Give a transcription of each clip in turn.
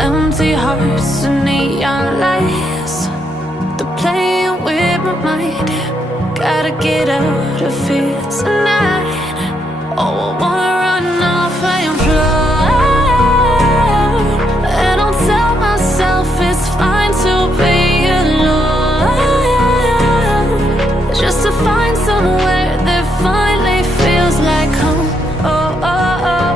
Empty hearts and neon lights, they're playing with my mind. Gotta get out of here tonight. Oh, I wanna run off and fly, and I'll tell myself it's fine to be alone, just to find somewhere that finally feels like home. Oh, oh, oh.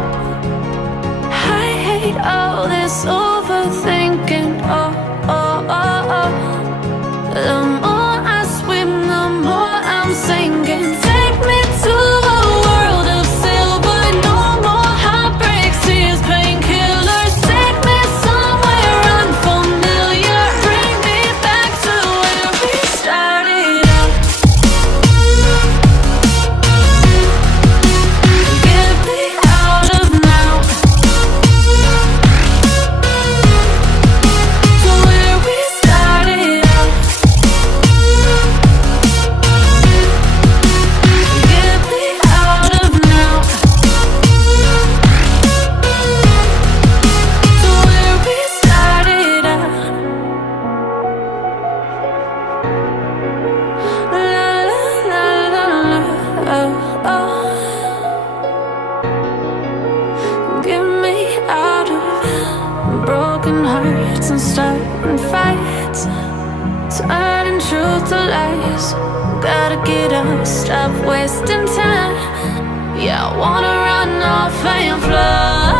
I hate all this overthinking. Oh, oh, oh, oh. The more I swim, the more I'm sinking. Take me to a world of silver. No more heartbreaks, tears, painkillers. Take me somewhere unfamiliar. Bring me back to where we started out. Get me out of now, to where we started out. Get me out of now, to where we started out. La la la la la, oh, oh. Get me out of broken hearts and starting fights, turning truth to lies. Gotta get up, stop wasting time. Yeah, I wanna run off and fly.